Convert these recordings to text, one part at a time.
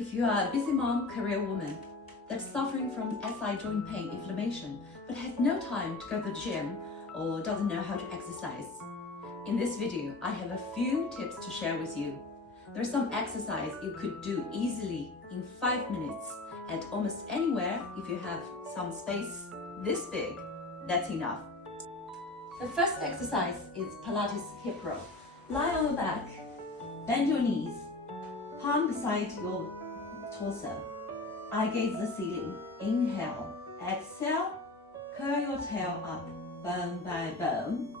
If you are a busy mom, career woman that's suffering from SI joint pain inflammation but has no time to go to the gym or doesn't know how to exercise, in this video I have a few tips to share with you. There are some exercise you could do easily in 5 minutes at almost anywhere. If you have some space this big, that's enough. The first exercise is Pilates hip row. Lie on your back, bend your knees, palm beside your torso, eye gaze the ceiling. Inhale, exhale, curl your tail up, bone by bone,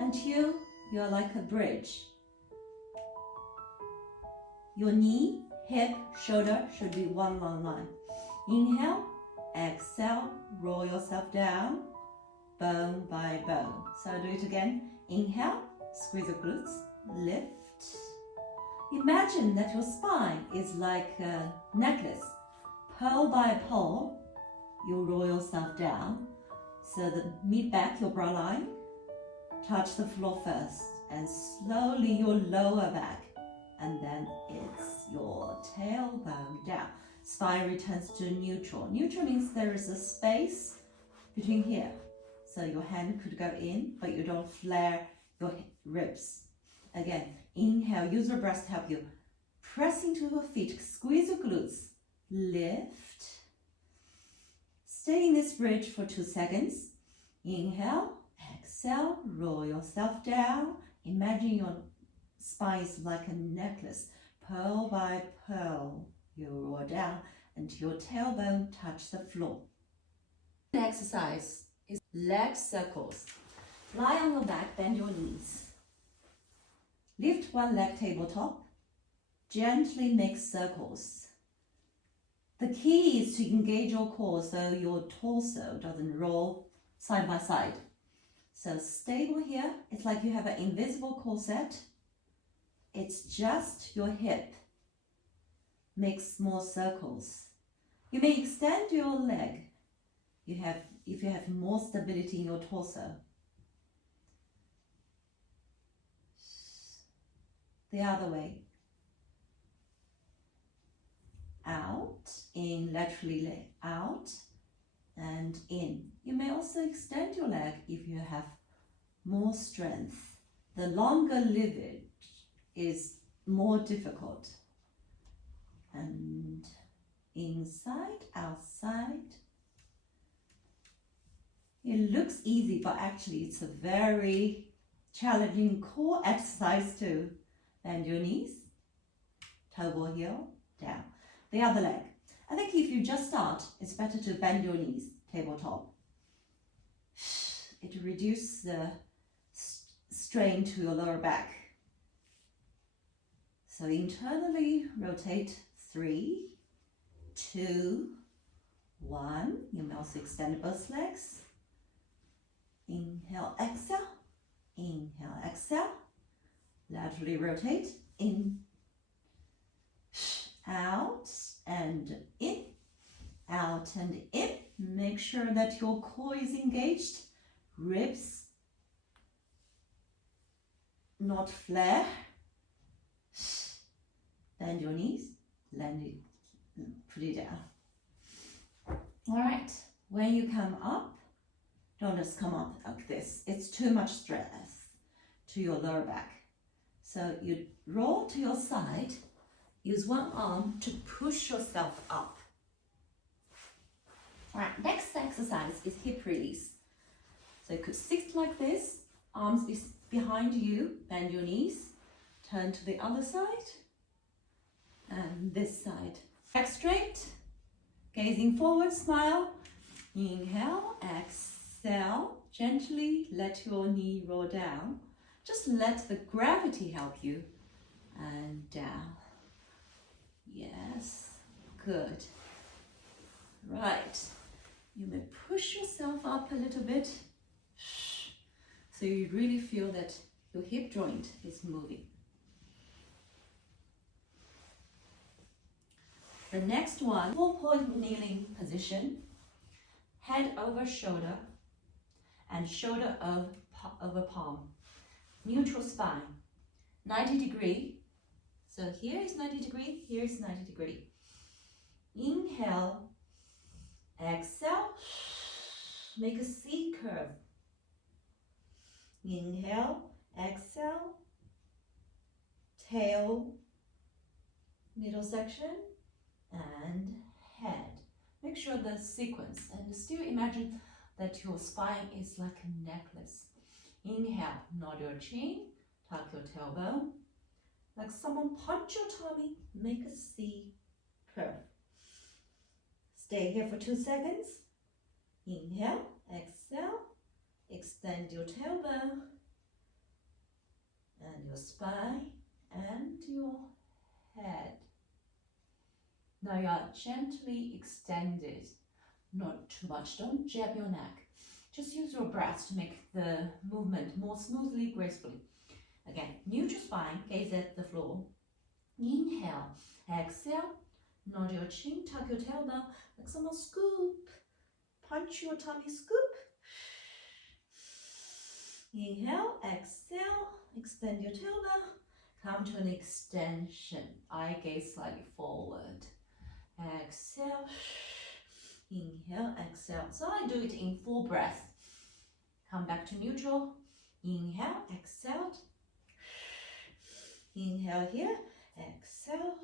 until you're like a bridge. Your knee, hip, shoulder should be one long line. Inhale, exhale, roll yourself down, bone by bone. So do it again. Inhale, squeeze your glutes, lift. Imagine that your spine is like a necklace. Pearl by pearl, you roll yourself down. So the mid back, your brow line, touch the floor first, and slowly your lower back, and then it's your tailbone down. Spine returns to neutral. Neutral means there is a space between here. So your hand could go in, but you don't flare your ribs. Again, inhale, use your breath to help you. Press into your feet, squeeze your glutes, lift. Stay in this bridge for 2 seconds. Inhale, exhale, roll yourself down. Imagine your spine is like a necklace, pearl by pearl. You roll down until your tailbone touch the floor. The exercise is leg circles. Lie on your back, bend your knees. Lift one leg tabletop. Gently make circles. The key is to engage your core so your torso doesn't roll side by side. So stable here. It's like you have an invisible corset. It's just your hip. Make small circles. You may extend your leg if you have more stability in your torso. The other way. Out, in, laterally out, and in. You may also extend your leg if you have more strength. The longer leverage is more difficult. And inside, outside. It looks easy, but actually it's a very challenging core exercise too. Bend your knees, toe ball heel, down. The other leg. I think if you just start, it's better to bend your knees, tabletop. It reduces the strain to your lower back. So internally rotate 3, 2, 1. You may also extend both legs. Inhale, exhale. Inhale, exhale. Laterally rotate. In, out, and in. Out and in. Make sure that your core is engaged. Ribs not flare. Bend your knees. Land it, put it down. All right. When you come up, don't just come up like this. It's too much stress to your lower back. So you roll to your side. Use one arm to push yourself up. All right, next exercise is hip release. So you could sit like this, arms behind you, bend your knees, turn to the other side, and this side. Back straight, gazing forward, smile. Inhale, exhale, gently let your knee roll down. Just let the gravity help you, and down. Yes, good. Right, you may push yourself up a little bit, so you really feel that your hip joint is moving. The next one, 4-point kneeling position, head over shoulder, and shoulder over palm. Neutral spine, 90 degree. So here is 90 degree, here is 90 degree. Inhale, exhale, make a C curve. Inhale, exhale, tail, middle section, and head. Make sure the sequence, and still imagine that your spine is like a necklace. Inhale, nod your chin, tuck your tailbone. Like someone punch your tummy, make a C curve. Stay here for 2 seconds. Inhale, exhale, extend your tailbone and your spine and your head. Now you are gently extended, not too much, don't jab your neck. Just use your breath to make the movement more smoothly, gracefully. Again, neutral spine, gaze at the floor. Inhale, exhale, nod your chin, tuck your tailbone, like someone scoop, punch your tummy, scoop. Inhale, exhale, extend your tailbone, come to an extension, eye gaze slightly forward. Exhale, inhale, exhale. So I do it in full breath. Come back to neutral. Inhale, exhale. Inhale here, exhale.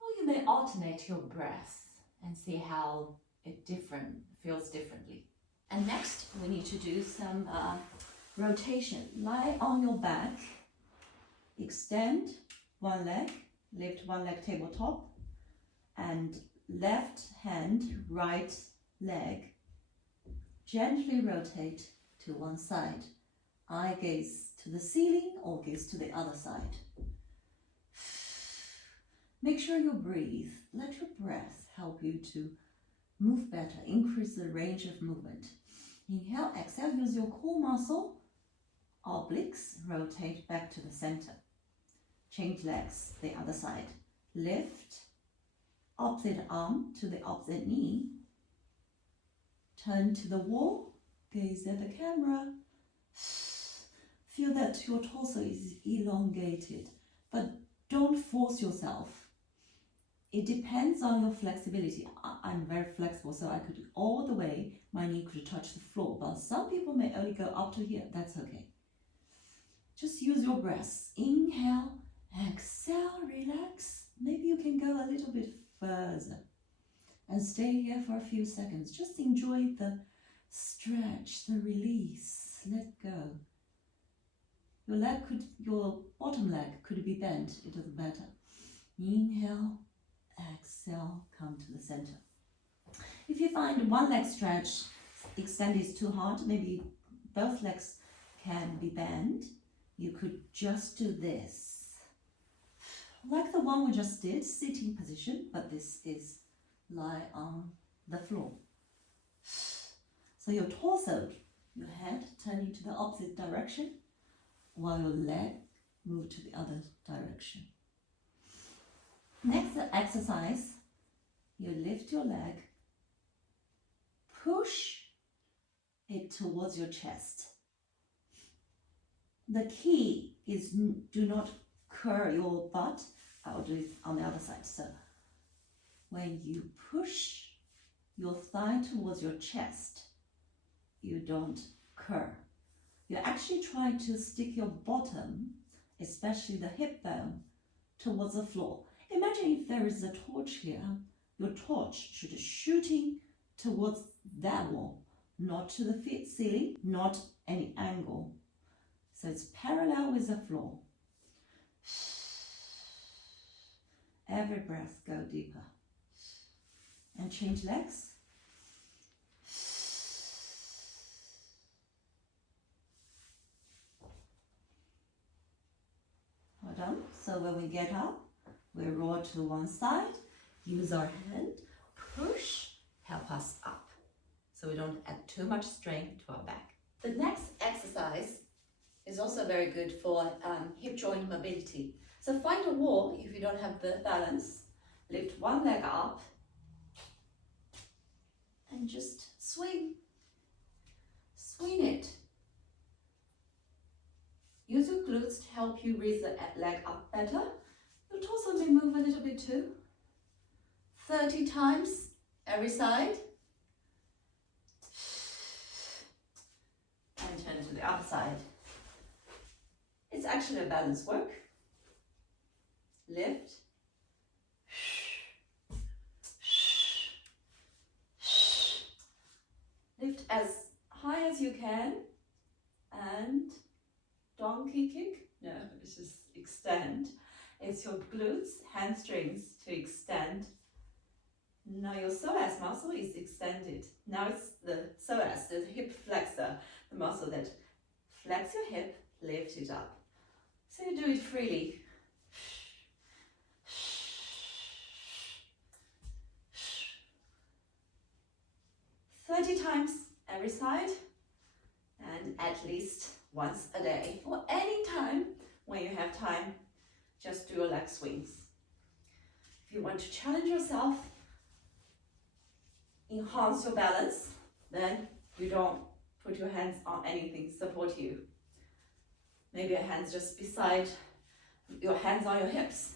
Or you may alternate your breath and see how it feels differently. And next, we need to do some rotation. Lie on your back, extend one leg, lift one leg tabletop, and left hand, right leg, gently rotate to one side. Eye gaze to the ceiling or gaze to the other side. Make sure you breathe. Let your breath help you to move better, increase the range of movement. Inhale, exhale, use your core muscle, obliques, rotate back to the center. Change legs, the other side. Lift, opposite arm to the opposite knee. Turn to the wall, gaze at the camera. Feel that your torso is elongated, but don't force yourself. It depends on your flexibility. I'm very flexible, so I could all the way, my knee could touch the floor, but some people may only go up to here. That's okay. Just use your breath. Inhale, exhale, relax. Maybe you can go a little bit further and stay here for a few seconds. Just enjoy the stretch, the release. Let go. Your bottom leg could be bent. It doesn't matter. Inhale, exhale, come to the center. If you find one leg stretch extend is too hard, maybe both legs can be bent. You could just do this. Like the one we just did, sitting position, but this is lie on the floor. So your torso, your head turning to the opposite direction, while your leg move to the other direction. Next exercise, you lift your leg, push it towards your chest. The key is do not curl your butt. I'll do it on the other side. So when you push your thigh towards your chest, you don't curl. You're actually trying to stick your bottom, especially the hip bone, towards the floor. Imagine if there is a torch here, your torch should be shooting towards that wall, not to the ceiling, not any angle. So it's parallel with the floor. Every breath, go deeper. And change legs. Well done. So when we get up, we roll to one side, use our hand, push, help us up. So we don't add too much strain to our back. The next exercise is also very good for hip joint mobility. So find a wall if you don't have the balance, lift one leg up and just swing. Swing it. Use your glutes to help you raise the leg up better. Your torso may move a little bit too. 30 times every side. And turn to the other side. It's actually a balance work. Lift. Lift as high as you can. And donkey kick. No, it's just extend. It's your glutes, hamstrings to extend. Now your psoas muscle is extended. Now it's the psoas, the hip flexor, the muscle that flex your hip, lift it up. So you do it freely. 30 times every side, and at least once a day, or any time when you have time, just do your leg swings. If you want to challenge yourself, enhance your balance, then you don't put your hands on anything to support you. Maybe your hands just beside, your hands on your hips.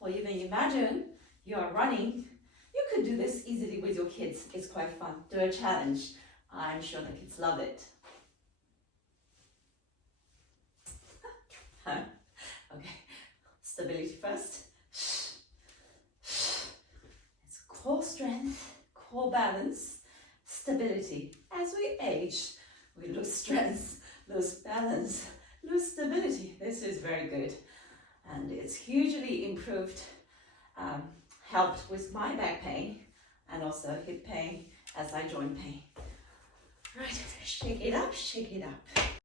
Or even imagine you are running. You could do this easily with your kids. It's quite fun. Do a challenge. I'm sure the kids love it. Okay, stability first. It's core strength, core balance, stability. As we age, we lose strength, lose balance, lose stability. This is very good. And it's hugely improved, helped with my back pain and also hip pain, SI joint pain. Right, shake it up, shake it up.